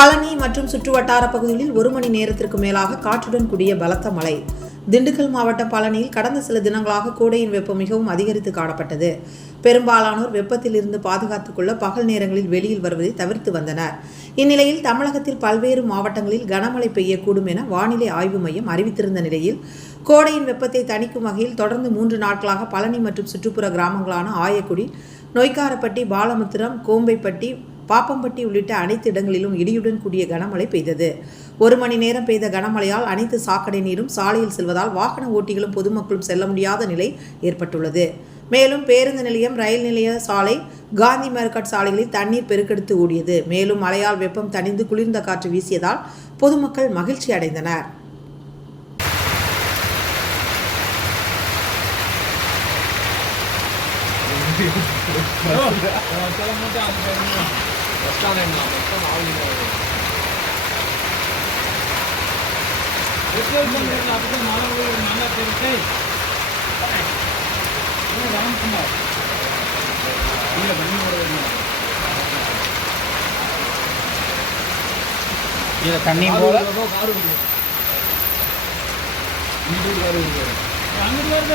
பழனி மற்றும் சுற்றுவட்டார பகுதிகளில் 1 மணி நேரத்திற்கு மேலாக காற்றுடன் கூடிய பலத்த மழை. திண்டுக்கல் மாவட்டம் பழனியில் கடந்த சில தினங்களாக கோடையின் வெப்பம் மிகவும் அதிகரித்து காணப்பட்டது. பெரும்பாலானோர் வெப்பத்தில் இருந்து பாதுகாத்துக் கொள்ள பகல் நேரங்களில் வெளியில் வருவதை தவிர்த்து வந்தனர். இந்நிலையில் தமிழகத்தில் பல்வேறு மாவட்டங்களில் கனமழை பெய்யக்கூடும் என வானிலை ஆய்வு மையம் அறிவித்திருந்த நிலையில் கோடையின் வெப்பத்தை தணிக்கும் வகையில் தொடர்ந்து 3 நாட்களாக பழனி மற்றும் சுற்றுப்புற கிராமங்களான ஆயக்குடி, நொய்க்காரப்பட்டி, பாலமுத்திரம், கோம்பைப்பட்டி, பாப்பம்பட்டி உள்ளிட்ட அனைத்து இடங்களிலும் இடியுடன் கூடிய கனமழை பெய்தது. 1 மணி நேரம் பெய்த கனமழையால் அனைத்து சாக்கடை நீரும் சாலையில் செல்வதால் வாகன ஓட்டிகளும் பொதுமக்களும் செல்ல முடியாத நிலை ஏற்பட்டுள்ளது. மேலும் பேருந்து நிலையம், ரயில் நிலைய சாலை, காந்தி மார்க்கெட் சாலைகளில் தண்ணீர் பெருக்கெடுத்து ஓடியது. மேலும் மழையால் வெப்பம் தணிந்து குளிர்ந்த காற்று வீசியதால் பொதுமக்கள் மகிழ்ச்சி அடைந்தனர். தண்ணி போல அங்கிட்டு